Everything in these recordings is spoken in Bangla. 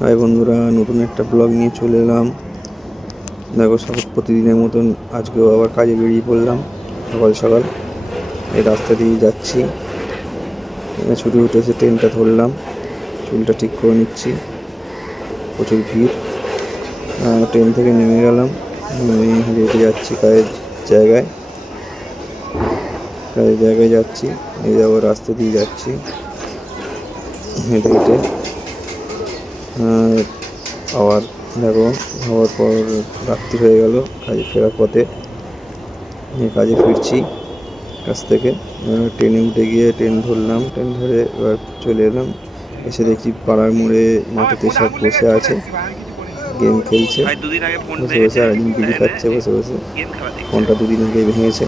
হাই বন্ধুরা, নতুন একটা ব্লগ নিয়ে চলে এলাম। দেখো, প্রতিদিনের মতন আজকেও আবার কাজে বেরিয়ে পড়লাম। সকাল সকাল এই রাস্তা দিয়ে যাচ্ছি। ছুটে উঠেছে, ট্রেনটা ধরলাম, চুলটা ঠিক করে নিচ্ছি। প্রচুর ভিড়। ট্রেন থেকে নেমে গেলাম, হেঁটে হেঁটে যাচ্ছি কাজের জায়গায় যাচ্ছি। এই যাবো, রাস্তা দিয়ে যাচ্ছি হেঁটে হেঁটে। আবার দেখো, হওয়ার পর রাত্রি হয়ে গেল। কাজে ফেরার পথে কাজে ফিরছি কাছ থেকে। ট্রেনে উঠে গিয়ে ট্রেন ধরলাম, ট্রেন ধরে এবার চলে এলাম। এসে দেখছি পাড়ার মোড়ে মাঠেতে সব বসে আছে, গেম খেলছে বসে বসে, আর একদিন বিড়ি খাচ্ছে বসে বসে। ফোনটা দুদিন আগে ভেঙেছে।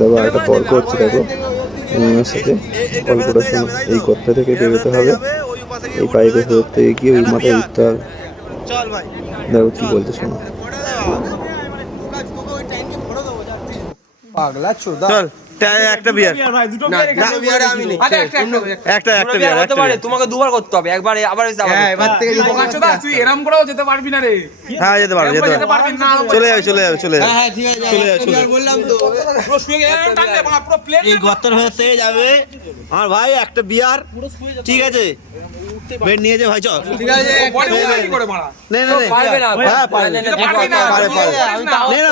দেখো, একটা তর্ক হচ্ছে। দেখো, মেয়ের সাথে গল্পটা শোনো। এই গর্তা থেকে বেরোতে হবে, এই পাইপের ভেতর থেকে গিয়ে ওই মাথায় উঠতে হবে। দেখো কি বলছে, শোনো। পাগলা চোদা, চল একটা বিয়ার ভাই, দুটো বিয়ার আমি নেই। একটা বিয়ার হতে পারে। তোমাকে দুবার করতে হবে, একবার আবার এবার থেকে তুই এরকম করেও যেতে পারবি না রে। হ্যাঁ, যেতে পারবে। পারবি না। চলে যাবে। হ্যাঁ ঠিক আছে, বিয়ার বললাম তো। পুরো শুয়ে গেলে টানলে পুরো প্লেন এই গর্তের হতে যাবে আমার ভাই। একটা বিয়ার, ঠিক আছে? বেড নিয়ে যা ভাই, চল। ঠিক আছে, বডি কি করে মারা। নে পারবে না। হ্যাঁ, পারে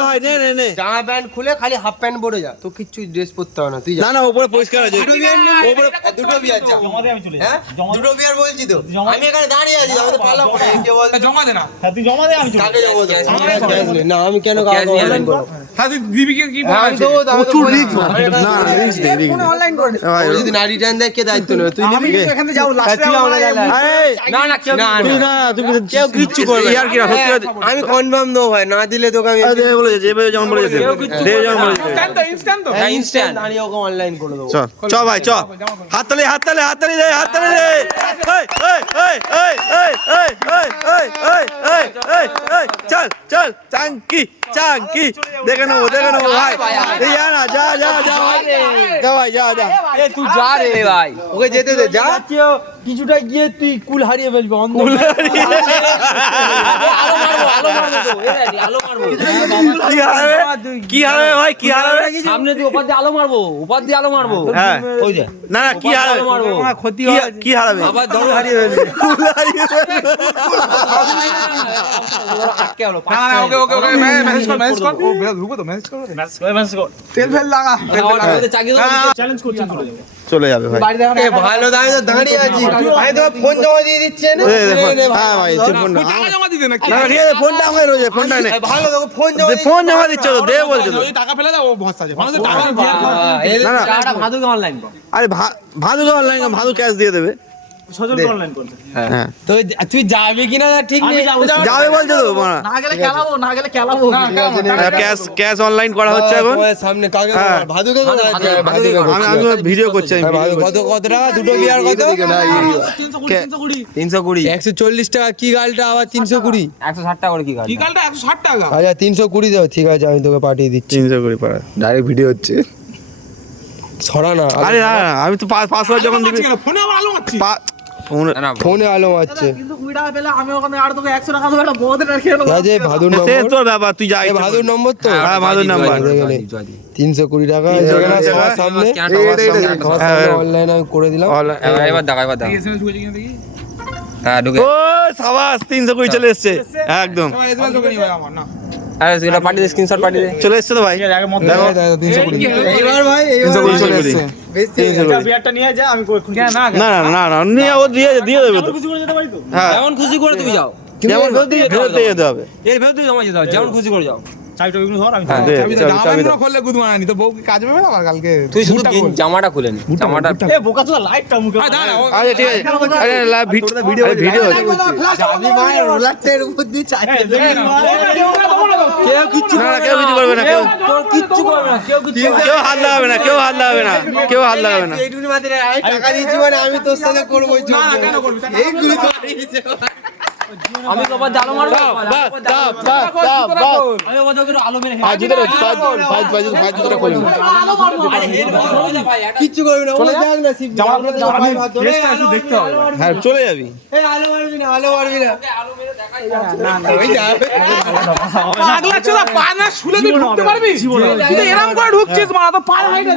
ভাই, নে। জামা প্যান্ট খুলে খালি হাফ প্যান্ট পরে যা, তো কিচ্ছু ড্রেস পরতে হবে না। তুই না, উপরে পরিষ্কার আছে। দুটো বিয়ার যা। হ্যাঁ, দুটো বিয়ার বলছি তো। আমি এখানে দাঁড়িয়ে আছি, আমি তো পারলাম না। কে বল, জমা দে না। কাকে যাবো? না, আমি কেন কাকে অনলাইন করব? হ্যাঁ, তুই দিবি কি আমি তো প্রচুর রিস্ক। না, রিস্ক দে। অনলাইন করে নে। ভাই, যদি না রিটার্ন দেয়, কে দায়িত্ব নেবে? তুই নিবি? এখান থেকে যাও লাস্টে তুই কেউ কিচ্ছু করবে ইয়ার কি না, সত্যি কথা। আমি কনফার্ম দেবো ভাই, না দিলে তোকে আমি দে বলে যেভাবে যেমন বলে যেতে ইনস্ট্যান্ট তো ইনস্ট্যান্ট দাঁড়িয়ে ওকে অনলাইন করে দেবো। চ ভাই, চ। হাততালি দে। চল চাঙ্কি দেখে নেবো ভাই। এই যা ভাই, যা। তুই যা রে ভাই, ওকে যেতে দে, যা। কিছুটা গিয়ে তুই কুল হারিয়ে ফেলবি। কি হারাবে ভাই, কি হারাবে? সামনে তুই ওপার দিয়ে আলো মারবো। হ্যাঁ, ওই যে না কি হারাবে? ক্ষতি কি হারাবে? আবার দড় হারিয়ে ফেলবি। আটকে গেল। না ওকে মেসেজ কর ও বেলা ঢুকো তো মেসেজ কর তেল ফেল লাগা চ্যালেঞ্জ করছি চলে যাবে ভাই। এ ভালো দাঁড়িয়ে আছি, আমি তো ফোন জমা দিয়ে দিচ্ছি না। হ্যাঁ ভাই, ফোনটা টাকা জমা দিতে না না, ঠিক আছে, ফোনটা আমার রয়েছে, ফোনটা নে। ভালো তোকে ফোন জমা দিচ্ছ তো, দে বলছো তো। ওই টাকা ফেলে দাও, ও ভরসা আছে মানুষের টাকা না, না। টাকাটা ভাদুকে অনলাইন কর। আরে ভাদুকে অনলাইন, ভাদু ক্যাশ দিয়ে দেবে। হ্যাঁ, তো তুই যাবি কিনা ঠিক নেই। যাবে বলছো তো মারা। না গেলে খেলাবো ক্যাশ অনলাইন করা হচ্ছে এখন। তোমার সামনে কাকে হ্যাঁ। ভাদুকে আমি ভিডিও করছি। কত টাকা দুটো বিয়ার? কত? 320। 140 টাকা। কি গালটা আবার 320? 160 টাকা করে কি গাড়ি? কি কালটা 160 টাকা। আচ্ছা 320 দাও, ঠিক আছে, আমি তোকে পাঠিয়ে দিচ্ছি। 320 পাড়া ডাইরেক্ট ভিডিও হচ্ছে। ছড়া না। আরে না, আমি তো পাসওয়ার্ড যখন দিবি ফোনে আবার আলো মারছি। ফোনে আলো আছে। কিন্তু 20 টাকা পেলে আমি ওখানে আর তোকে 100 টাকা দেবো, একটা বহুত রেখে দেবো। এই যে ভাদুর সে নম্বর, তোর ব্যাপার, তুই যা। ভাদুর নম্বর তো। হ্যাঁ, ভাদুর নাম্বার। 320 টাকা সবার সামনে অনলাইন আমি করে দিলাম। এবার দেখা এসএমএস ঢুকেছে কিনা দেখি। হ্যাঁ ঢুকে। ও সাবাস, 320 চলে এসছে একদম। সবাই এসএমএস ঢুকে নি ভাই আমার না। আরে সেটা পাঠিয়ে দে, স্ক্রিনশট পাঠিয়ে দে। চলে এসছে তো ভাই, দেখো। 320 এইবার ভাই, 320 চলে এসছে। বেশি বিয়ারটা নিয়ে যা, আমি না না, নিয়ে ও দিয়ে দেবে তো। খুশি করে যেতে পারি তো। হ্যাঁ, যেমন খুশি করে তুমি যাও। যেমন ফেরত দিয়ে যেতে হবে। এই ভেবে তুই জমা যেতে হবে, যেমন খুশি করে যাও। চাবিটা ওইগুলো ধর, আমি হ্যাঁ, দে, চাবি চাবি চাবি দাও। খুললে গুদ মারানি তো বউ কি কাজ হবে না কালকে। তুই শুধু জামাটা খুলে নি, জামাটা। এ বোকা চোদা লাইটটা মুখে। দাঁড়া আচ্ছা ঠিক আছে। আরে লাইভ ভিডিও চাবি মায়ের রোলারটার উপর দিয়ে চালিয়ে দেবে। কেউ কিচ্ছু না, কেউ কিছু করবে না, তোর কিচ্ছু করবে না, কেউ কিচ্ছু করবে না। কেউ হাত লাগাবে না। এইটুকুনি মাত্র টাকা দিয়েছি মানে আমি তোর সাথে করবোই। না কেন করবি? এইগুলি তো আমি কবার জালো মারবো আমি ওদের করে আলো মেরে কিচ্ছু করবি না ওই দেখ না শিব দেখতে হবে হ্যাঁ চলে যাবি এই আলো মারবি না আলো মারবি না আলো মেরে দেখাই ওই যা পাগলা চোদা পা না শুলে তুই ঢুকতে পারবি তুই তো এরকম করে ঢুকছিস মারা তো পা হাইটা